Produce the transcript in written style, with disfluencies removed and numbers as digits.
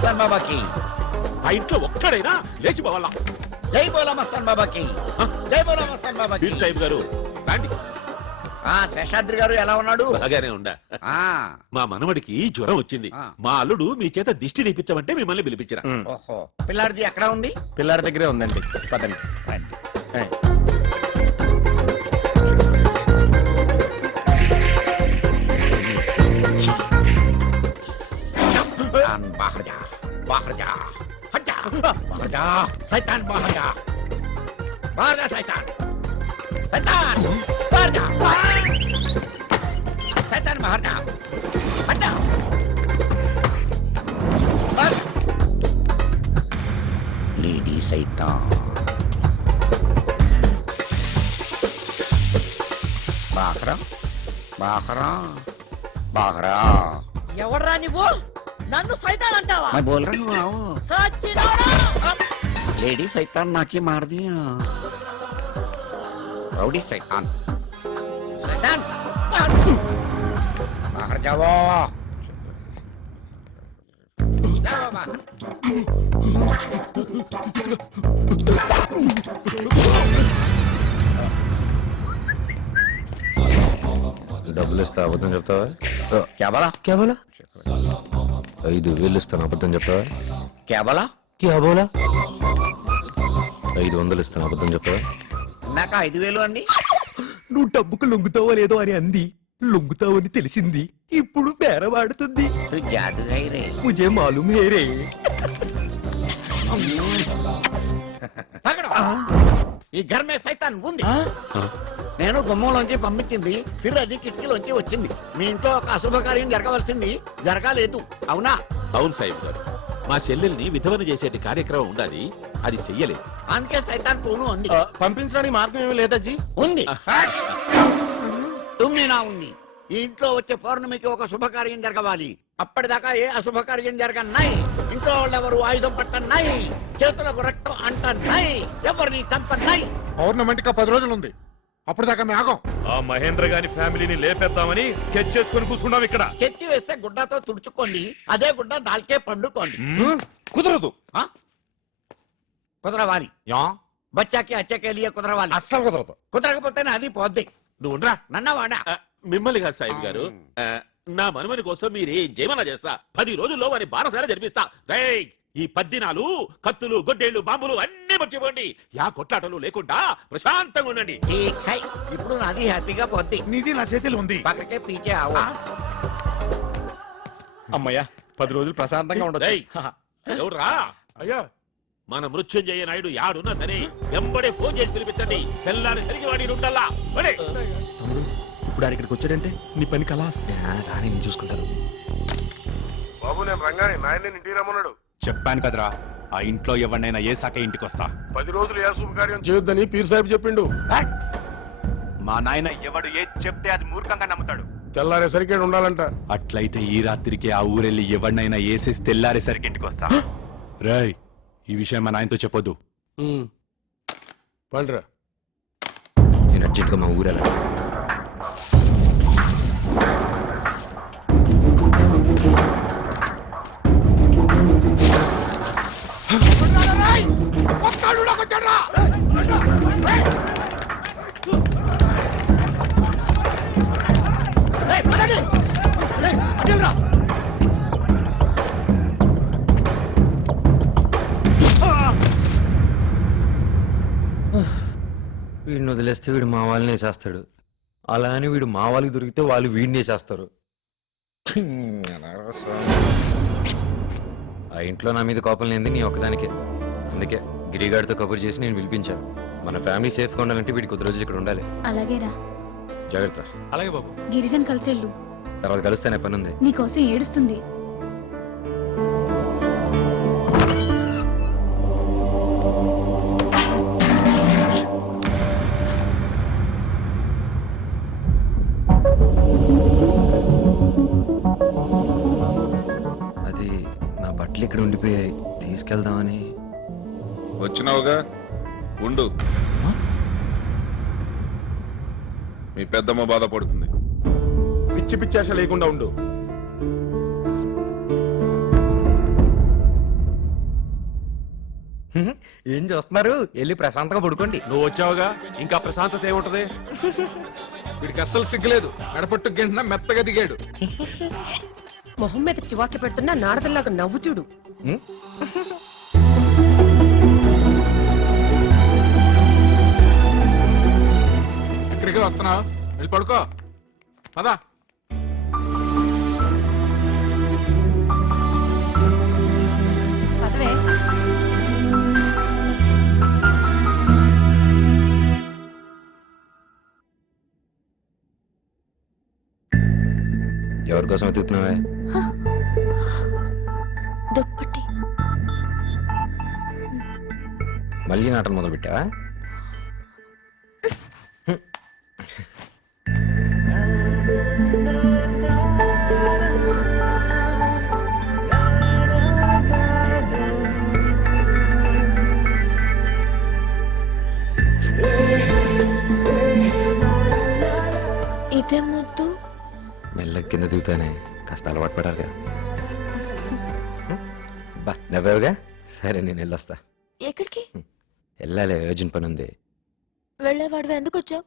మస్తాన్ బాబాకి. ఆ ఇంట్లో ఒక్కడైనా లేచిపోవాలా? జై బోలా మస్తాన్ బాబాకి. జై బోలా మస్తాన్ బాబాకి. పీర్ సాహిబ్ గారు రండి. శేషాద్రి గారు ఎలా ఉన్నాడు? బాగానే ఉండా. మా మనవడికి జ్వరం వచ్చింది. మా అల్లుడు మీ చేత దిష్టి తీపించమంటే మిమ్మల్ని పిలిపించరా. ఓహో, పిల్లాడిది ఎక్కడ ఉంది? పిల్లాడి దగ్గరే ఉందండి. పదండి. बाहर जा, हट जा, बाहर जा, शैतान बाहर जा, बाहर जा शैतान, शैतान बाहर जा, शैतान बाहर जा, हट जा, लेडी शैतान, बाहर, बाहर, बाहर. ఎవర్రా నువ్వు? నన్ను సైతాన్ అంటావా? मैं बोल रही हूँ आओ. लेडी शैतान नाकी मार दिया. राउडी शैतान, शैतान बाहर जाओ, जाओ बाहर. డబ్బులు ఇస్తా అబద్ధం చెప్తావా? क्या बोला? క్యా బోలా? 5,000 ఇస్తాను అబద్ధం చెప్తావా? क्या बोला? క్యా బోలా? 500 ఇస్తాను అబద్ధం చెప్తావా? ఇందాక 5,000 అంది. నువ్వు డబ్బుకు లొంగుతావో లేదో అని అంది. లొంగుతావని తెలిసింది. ఇప్పుడు బేరవాడుతుంది. జాదు రే. ముజే మాలూమ్ హే రే. ఈ ఘర్ మే సైతాన్ ఉంది. నేను గుమ్మంలోంచి పంపించింది, అది కిటికీలోంచి వచ్చింది. మీ ఇంట్లో ఒక అశుభకార్యం జరగవలసింది జరగలేదు, అవునా? అవును సాహిబ్ గారు, మా చెల్లెల్ని విధవన చేసేటి కార్యక్రమం ఉండాలి, అది చెయ్యలేదు. అందుకే సైతాన్ పూను ఉంది. పంపించడానికి మార్గం ఏమీ లేదజ్జీ? ఉంది, తుమ్మినా ఉంది. ఈ ఇంట్లో వచ్చే పౌర్ణమికి ఒక శుభకార్యం జరగవాలి. అప్పటిదాకా ఏ అశుభకార్యం జరగన్నాయి. ఇంట్లో వాళ్ళెవరు ఆయుధం పట్టన్నాయి, చేతులకు రక్తం అంటన్నాయి, ఎవరిని చంపన్నాయి. పౌర్ణమికి 10 రోజులు ఉంది. అప్పుడు దాకా మేఘం ఆ మహేంద్ర గారి ఫ్యామిలీని లేపేద్దామని స్కెచ్ చేసుకుని కూర్చున్నాం ఇక్కడ. స్కెచ్ వేస్తే గుడ్డతో తుడుచుకోండి, అదే గుడ్డ దాల్కే పండుకోండి. కుదరదు. కుదరవాలి. బచ్చాకి అచ్చకే లియే కుదరవాలి. అస్సలు కుదరదు. కుదరకపోతేనే అది పోద్ది. నువ్వు ఉండరా. నన్నవాడా మిమ్మల్ని కాదు సాహిబ్ గారు, నా మనమని కోసం మీరు ఏం చేయమన్నా చేస్తా. 10 రోజుల్లో వారి బారసాల జరిపిస్తా. రేయ్, ఈ 10 దినాలు కత్తులు, గొడ్డేళ్లు, బాంబులు అన్ని మర్చిపోండి. యా కొట్లాటలు లేకుండా ప్రశాంతంగా ఉండండి. ఇప్పుడు నాది హ్యాపీగా పోద్ది. నీది నా చేతిలో ఉంది. పక్కకే పీకే ఆవు. అమ్మయ్యా, 10 రోజులు ప్రశాంతంగా ఉండదు. ఎవడ్రా? అయ్యా, మన మృత్యుంజయ నాయుడు యాడున్నా సరే వెంబడే ఫోన్ చేసి పిలిపించండి. తెల్లారి సరిగి వాడి ఉండల్లా. తమ్ముడు, ఇప్పుడు ఆయన ఇక్కడికి వచ్చాడంటే నీ పని కలా రాని నేను చూసుకుంటాను. బాబు, నేను రంగాని నాయన్ని ఇంటికి రమ్మన్నాడు. చెప్పాను కదరా, ఆ ఇంట్లో ఎవరినైనా ఏ శాఖ ఇంటికి వస్తా. 10 రోజులు ఏ శుభకార్యం చేయొద్దని పీర్ సాహిబ్ చెప్పిండు. మా నాయన ఎవడు ఏది చెప్తే అది మూర్ఖంగా నమ్ముతాడు. తెల్లారేసరికి ఉండాలంట. అట్లయితే ఈ రాత్రికి ఆ ఊరెళ్ళి ఎవరినైనా వేసేసి తెల్లారేసరికి ఇంటికి వస్తా. రాయ్, ఈ విషయం మా నాయనతో చెప్పొద్దు. పండ్రా. నేను అర్జెంట్గా మా ఊరెళ్ళ. వీడిని వదిలేస్తే వీడు మా వాళ్ళని వేసేస్తాడు. అలా అని వీడు మా వాళ్ళకి దొరికితే వాళ్ళు వీడిని వేసేస్తారు. ఆ ఇంట్లో నా మీద కోపం లేనిది నీ ఒక్కదానికే. అందుకే గిరిగాడితో కబురు చేసి నేను పిలిపించాను. మన ఫ్యామిలీ సేఫ్గా ఉండాలంటే వీడికి 10 రోజులు ఇక్కడ ఉండాలి. అలాగేరా. జాగ్రత్త. అలాగే బాబు. గిరిజన్ కలిసేళ్ళు. తర్వాత కలుస్తానే పని ఉంది. నీకోసం ఏడుస్తుంది. అది నా బట్టలు ఇక్కడ ఉండిపోయాయి, తీసుకెళ్దామని. వచ్చినావుగా, ఉండు. మీ పెద్దమ్మ బాధపడుతుంది. పిచ్చి పిచ్చాశ లేకుండా ఉండు. ఏం చూస్తున్నారు వెళ్ళి ప్రశాంతంగా పడుకోండి. నువ్వు వచ్చావుగా ఇంకా ప్రశాంతత ఏముంటది? వీడికి అస్సలు సిగ్గులేదు. మెడపట్టు గంట మెత్తగా దిగాడు. మొహం మీద చివాట్లు పెడుతున్నా నారదల్లాగా నవ్వు చూడు. ఉం? ఇక్కడికి వస్తున్నావు, వెళ్ళి పడుకో. పదా. పదవే. ఎవరి కోసం వెతుకుతున్నావే? దుప్పటి. మళ్ళీ నాటం మొదలు పెట్టావా? ఇదే ముద్దు. మెల్ల కింద దిగుతానే, కాస్త అలవాటు పడాలి కదా. బా నవ్వావుగా, సరే నేను వెళ్ళొస్తా. ఎక్కడికి వెళ్ళాలి, అర్జెంట్ పని ఉంది. వెళ్ళేవాడు ఎందుకు వచ్చావు?